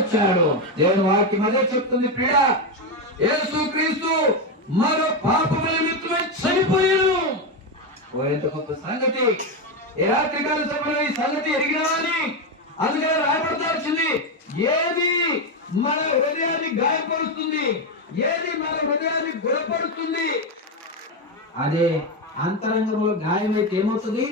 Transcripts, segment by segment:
వచ్చాడు. దేవుని వాక్యం అదే చెప్తుంది. ప్రియ, యేసు క్రీస్తు మరో పాపముల నిమిత్తమై చనిపోయాడు. ఎంత గొప్ప సంగతి! ఏ రాత్రికాల సమయంలో ఈ సంగతి ఎరిగిన వాని అందుకనే రాయబడతా వచ్చింది, ఏది మన హృదయాన్ని గాయపరుస్తుంది, ఏది మన హృదయాన్ని గుణపరుస్తుంది, అదే అంతరంగంలో గాయమైతే ఏమవుతుంది?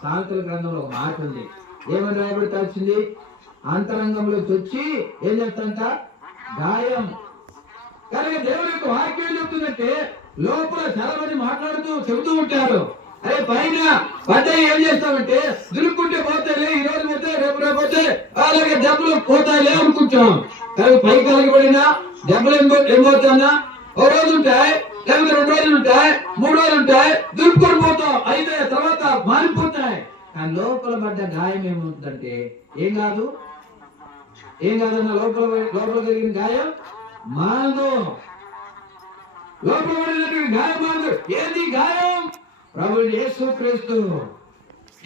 సామెతల గ్రంథంలో ఒక మాట ఉంది, ఏమని రాయబడతా వచ్చింది? అంతరంగంలోకి వచ్చి ఏం చేస్తాంట? గాయం. కనుక దేవుని యొక్క వాక్యం ఏం చెప్తుందంటే, లోపల చాలా మంది చెబుతూ ఉంటారు, అరే పైన పడ్డాయి ఏం చేస్తామంటే దులుపుకుంటే పోతాయిలే, ఈ రోజు పోతే రేపు పోతే అలాగే దెబ్బలు పోతాయిలే అనుకుంటాం. కానీ పై కలగబడినా దెబ్బలు ఏం పోతానా? ఓ రోజు ఉంటాయి, లేకపోతే 2 రోజులు ఉంటాయి, 3 రోజులు ఉంటాయి, దులుపుకొని పోతాం, అయితే తర్వాత మారిపోతాయి. కానీ లోపల పడ్డ గాయం ఏమవుతుందంటే ఏం కాదన్న, లోపల కలిగిన గాయం మానదు. లోపల పడినటువంటి గాయం మానదు. ఏంది గాయం? ప్రభువైన యేసుక్రీస్తు.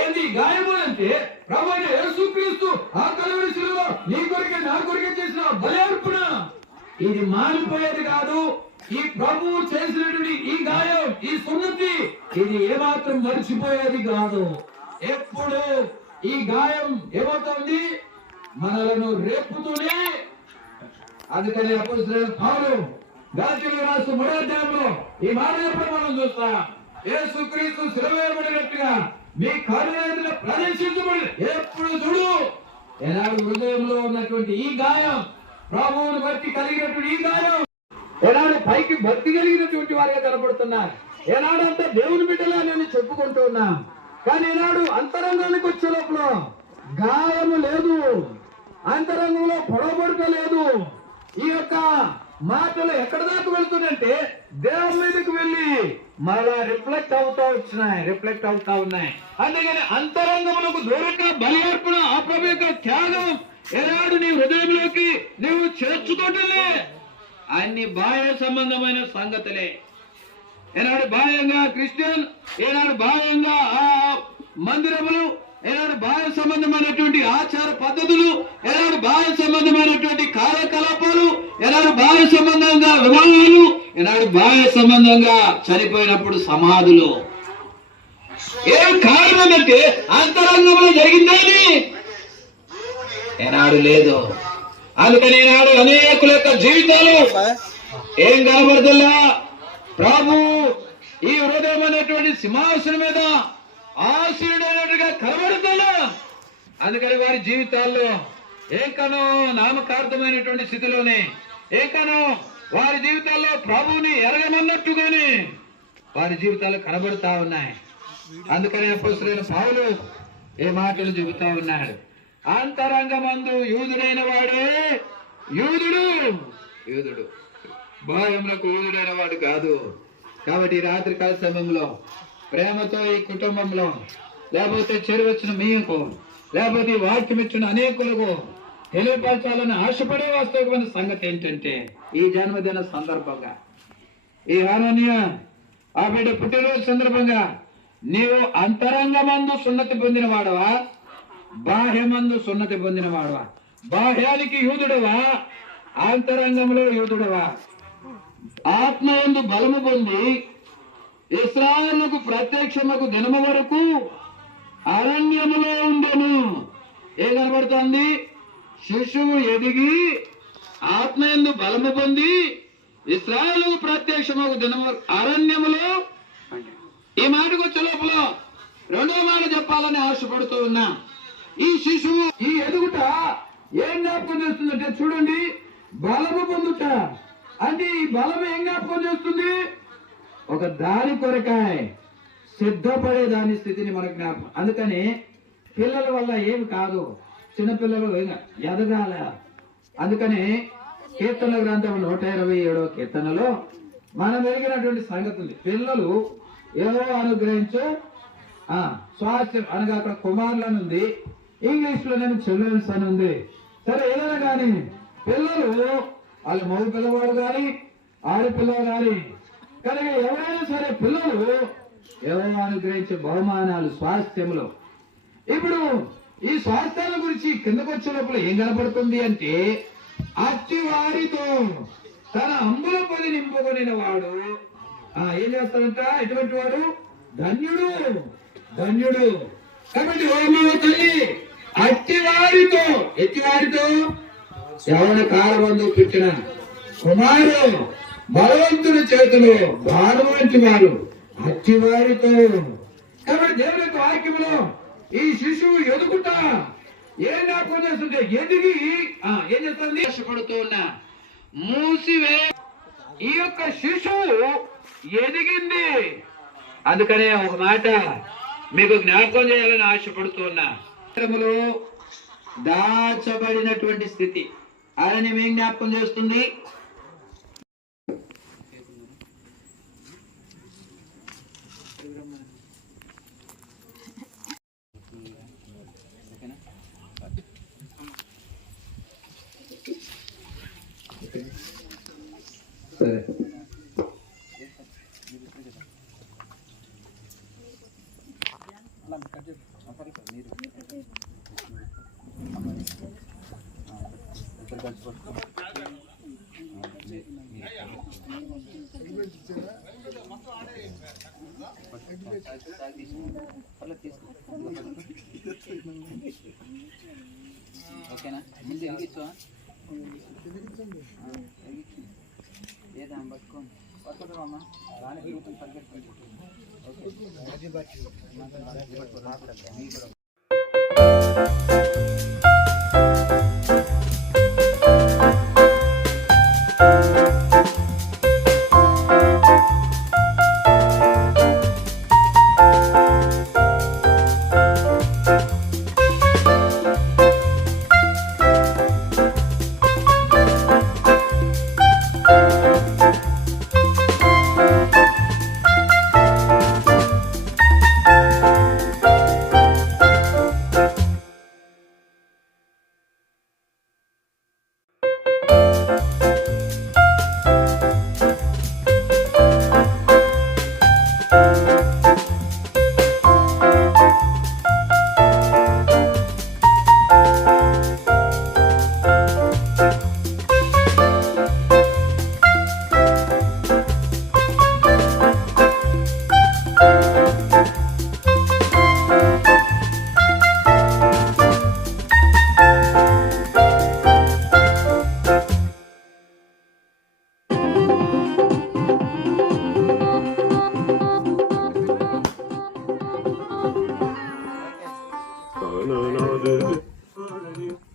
ఏంది గాయము అంటే ప్రభువైన యేసుక్రీస్తు ఆ కలువరి శిలువలో నీ కొరికే నా కొరికే చేసిన బలి అర్పణ. ఇది మారిపోయేది కాదు. ఈ ప్రభువు చేసినటువంటి ఈ గాయం, ఈ సున్నతి, ఇది ఏమాత్రం మర్చిపోయేది కాదు. ఎప్పుడు ఈ గాయం ఏమవుతుంది? మనలను రేపుతూనే. అందుకని అపోస్తలుడైన పౌలు గలాతీయులకు రాసిన 3వ అధ్యాయంలో ఈ మాట మనం చూస్తాం, యేసుక్రీస్తు శిలువ వేయబడినట్టుగా మీ కరుణ ప్రదర్శించబడి ఎప్పుడు చూడు. ఏనాడు హృదయంలో ఉన్నటువంటి ఈ గాయం, ప్రభువుని బట్టి కలిగినటువంటి ఈ గాయం, ఏనాడు పైకి భక్తి కలిగినటువంటి వారిగా కనబడుతున్నారు. ఏనాడంతా దేవుని బిడ్డలా నేను చెప్పుకుంటూ ఉన్నా, కానీ ఏనాడు అంతరంగానికి వచ్చే లోపల గాయము లేదు, అంతరంగంలో పొడబడుట లేదు. ఈ యొక్క మాటలు ఎక్కడ దాకా వెళ్తుందంటే దేవుని మీదకి వెళ్ళి మళ్ళా రిఫ్లెక్ట్ అవుతా ఉన్నాయి. అందుకని అంతరంగములకు దూరంగా బలి అర్పణ, ఆ ప్రభు యొక్క త్యాగం ఏనాడు నీ హృదయంలోకి నువ్వు చేర్చుకోవటంలే. అన్ని బాహ్య సంబంధమైన సంగతులే. ఏనాడు బాహ్యంగా క్రిస్టియన్, ఏనాడు బాహ్యంగా ఆ మందిరములు, ఏనాడు బాహ్య సంబంధమైనటువంటి ఆచార పద్ధతులు, ఏనాడు బాహ్య సంబంధమైనటువంటి కార్యకలాపాలు, ఏనాడు బాహ్య సంబంధంగా వివాహాలు, ఏనాడు బాహ్య సంబంధంగా చనిపోయినప్పుడు సమాధులు. ఏం కారణం అంటే అంతరంగంలో జరిగిందని ఏనాడు లేదు. అందుకని ఈనాడు అనేకుల యొక్క జీవితాలు ఏం కనబడుతుందా? ప్రభు ఈ హృదయం అనేటువంటి సింహాసనం మీద ఆశీనుడైనట్టుగా కనబడుతున్నా. అందుకని వారి జీవితాల్లో ఏకనో నామకార్థమైనటువంటి స్థితిలోనే, ఏకనో వారి జీవితాల్లో ప్రభువుని ఎరగమన్నట్టుగానే వారి జీవితాలు కనబడుతా ఉన్నాయి. అందుకని అపోస్తలుడైన పౌలు ఏ మాటలు చెబుతా ఉన్నాడు, అంతరంగమందు యూదుడైన వాడే యూదుడు, బాహ్యమునకు యూదుడైన వాడు కాదు. కాబట్టి రాత్రికాల సమయంలో ప్రేమతో ఈ కుటుంబంలో, లేకపోతే చేరువచ్చిన మీకు, లేకపోతే వాక్యం ఇచ్చిన అనేకులకు తెలియపరచాలని ఆశపడే వాస్తవమైన సంగతి ఏంటంటే, ఈ జన్మదిన సందర్భంగా, ఈ హాననీయ ఆ బిడ్డ పుట్టినరోజు సందర్భంగా నీవు అంతరంగమందు సున్నతి పొందిన వాడవా, బాహ్యమందు సున్నతి పొందిన వాడవా? బాహ్యానికి యూదుడవా, అంతరంగంలో యూదుడవా? ఆత్మయందు బలము పొంది ఇశ్రాయేలుకు ప్రత్యక్షముకు దినము వరకు అరణ్యములో ఉండెను. ఏం కనబడుతోంది? శిశువు ఎదిగి ఆత్మయందు బలము పొంది ఇశ్రాయేలుకు ప్రత్యక్షముకు దినము వరకు అరణ్యములో. ఈ మాటకు వచ్చే లోపల 2వ మాట చెప్పాలని ఆశపడుతూ ఉన్నా. ఈ శిశువు ఈ ఎదుగుట ఏం జ్ఞాపకం చేస్తుందంటే, చూడండి, బలము పొందుట అంటే ఈ బలం ఏం జ్ఞాపకం చేస్తుంది? ఒక దాని కొరకాయ సిద్ధపడే దాని స్థితిని మనకు జ్ఞాపకం. అందుకని పిల్లల వల్ల ఏమి కాదు, చిన్నపిల్లలు ఎదగాల. అందుకని కీర్తన గ్రంథం 127వ కీర్తనలో మనం ఎరిగినటువంటి సంగతులు, పిల్లలు ఏవో అనుగ్రహించు స్వాస్థ్యం అనగా అక్కడ కుమారులను ఉంది, ఇంగ్లీష్ లోనేమో చిల్డ్రన్స్ అని ఉంది. సరే, ఏదైనా కానీ పిల్లలు వాళ్ళు మగ పిల్లవాడు కానీ ఆడపిల్లలు కానీ, కనుక ఎవరైనా సరే పిల్లలు ఏవో అనుగ్రహించే బహుమానాలు స్వాస్థ్యములు. ఇప్పుడు ఈ స్వాస్థ్యాల గురించి కిందకు వచ్చే లోపల ఏం కనపడుతుంది అంటే, అట్టి వారితో తన అంబుల పొది నింపుకొనిన వాడు ఏం చేస్తాడంట? ఎటువంటి వాడు? ధన్యుడు, ధన్యుడు. కాబట్టి ఓ తల్లి, అట్టి వారితో, ఎట్టి వారితో యవన కాలబంధు పుట్టిన కుమారు బలవంతుని చేతులు బాణం వంటి వారు, అట్టి వారితో. కాబట్టి దేవుని యొక్క వాక్యములో ఈ శిశువు ఎదుగుతా ఏం జ్ఞాపకం చేస్తుంటే ఎదిగి ఏం చేస్తుంది? కష్టపడుతూ ఉన్నా మూసివే ఈ యొక్క శిశువు ఎదిగింది. అందుకనే ఒక మాట మీకు జ్ఞాపకం చేయాలని ఆశపడుతూ ఉన్నా. దాచబడినటువంటి స్థితి ఆయన ఏం జ్ఞాపకం చేస్తుంది? సరే, ఓకేనా? ముందు ఎగిచ్చా ఏదా పట్టుకోండి, పట్టుకుంటామమ్మా. రాని తిరుగుతుంది, పరిగెత్తుకుంటుంది.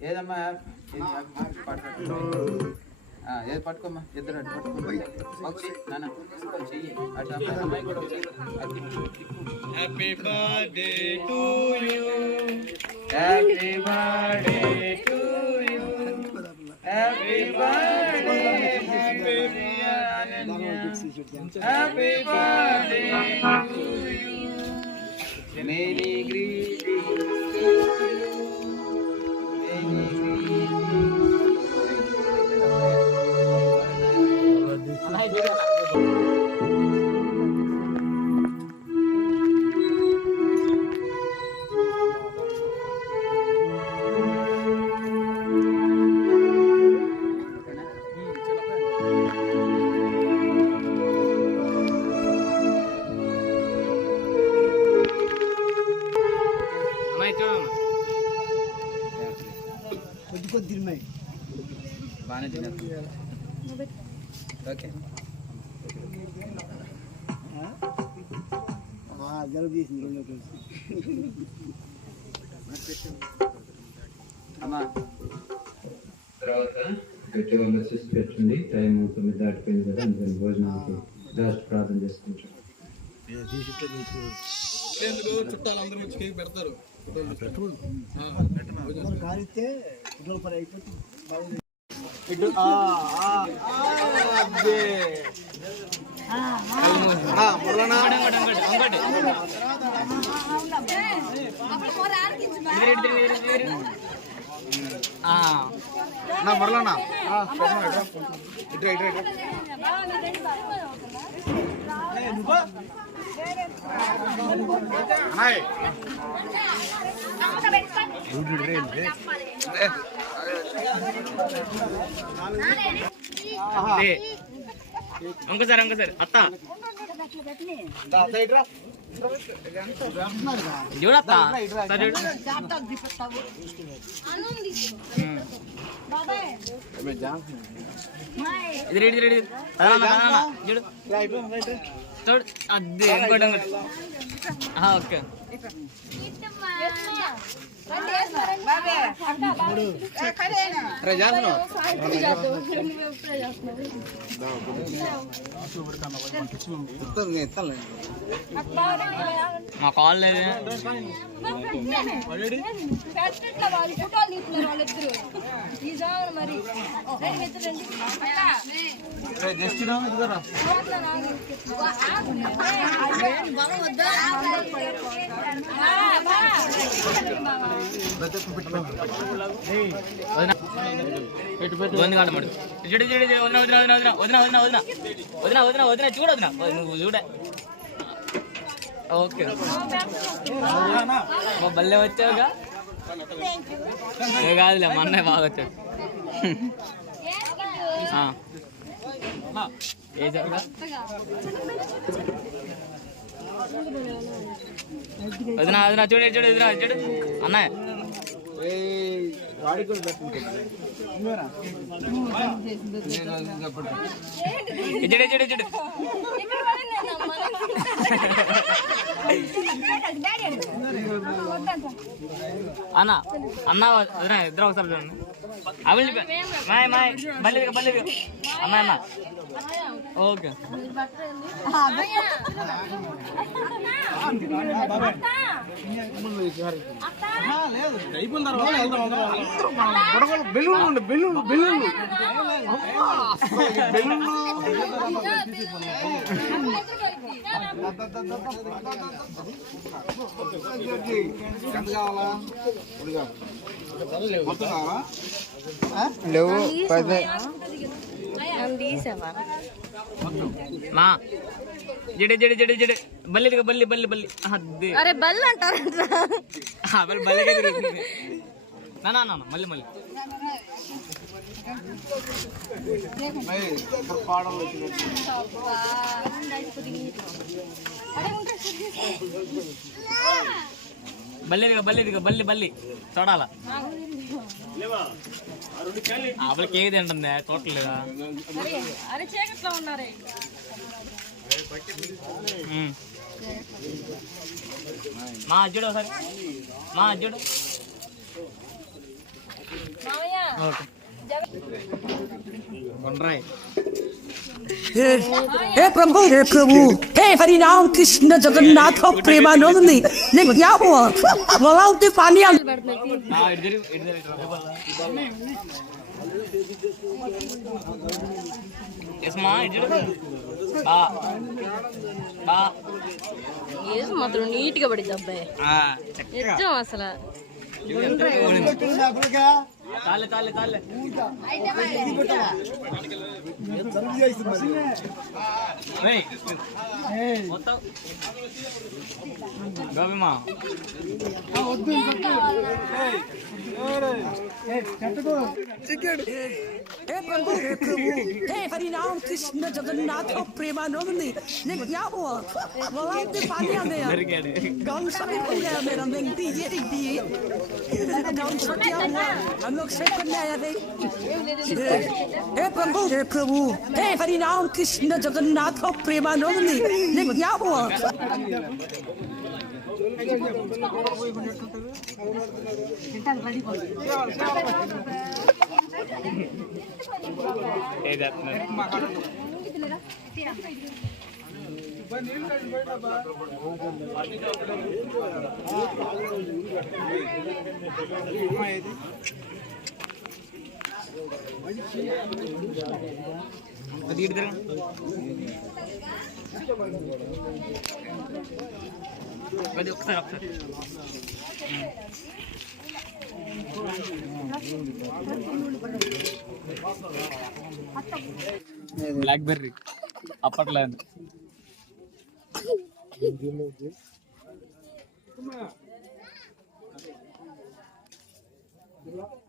ఏదమ్మా ఏది పట్టుకోమ్మా, ఇద్దరు అటు పట్టుకోండి. నాన్న చెయ్యి అటు అమ్మాయి కూడా happy birthday to you, happy birthday to you, happy birthday happy birthday to you, many greetings to you, many బాగానే తిన్నారు. ఓకే అమ్మా, తర్వాత గట్టిగా మెసేజ్ పెట్టండి. టైం 9 దాటిపోయింది కదా, అందుకని భోజనానికి లాస్ట్ ప్రార్థన చేసుకుంటాం. చుట్టాలందరూ వచ్చి కేక్ పెడతారు. మరలానా ఇంకోసారి అత్త చూడత్త ఇది రెడీ చూడు చూడు అది ఇంకోటి ఓకే మా కాల్ లేదు చూడ ఓకే బల్లె వచ్చావుగా కాదులే మా అన్నయ్య బాగా వచ్చాడు ఏ జరుగా వదినా చూడు అన్నయ్య చెడు అన్న వదినా ఇద్దరు ఒకసారి చూడండి అవి బల్లి అన్న ఓకే మా జడే బల్లి అదే అరే బల్లి అంటారు బల్లిగా తిరుగుతుంది మళ్ళీ బల్లి చూడాల అవలకి ఏది తింటుంది తోటలేదా మా అజ్జుడు ఒకసారి ఓకే हे प्रभु हे हरिनाम कृष्ण जगन्नाथ प्रेमानंद ने क्या हुआ बोलाओ पानी మాత్రం నీట్ గా పడింది అబ్బాయి నిజం అసలు తాలే గోపిమా हे हरिनाम कृष्ण जगन्नाथ प्रेमानंद ने क्या हुआ बोलाओ पानी आने गाँव सब हो गया मेरा मेहनती ये गाँव सब हम लोग से करने आया थे हे प्रभु हे हरिनाम कृष्ण जगन्नाथ प्रेमानंद ने क्या हुआ బ్లాక్బెర్రీ అప్పట్లో Come on.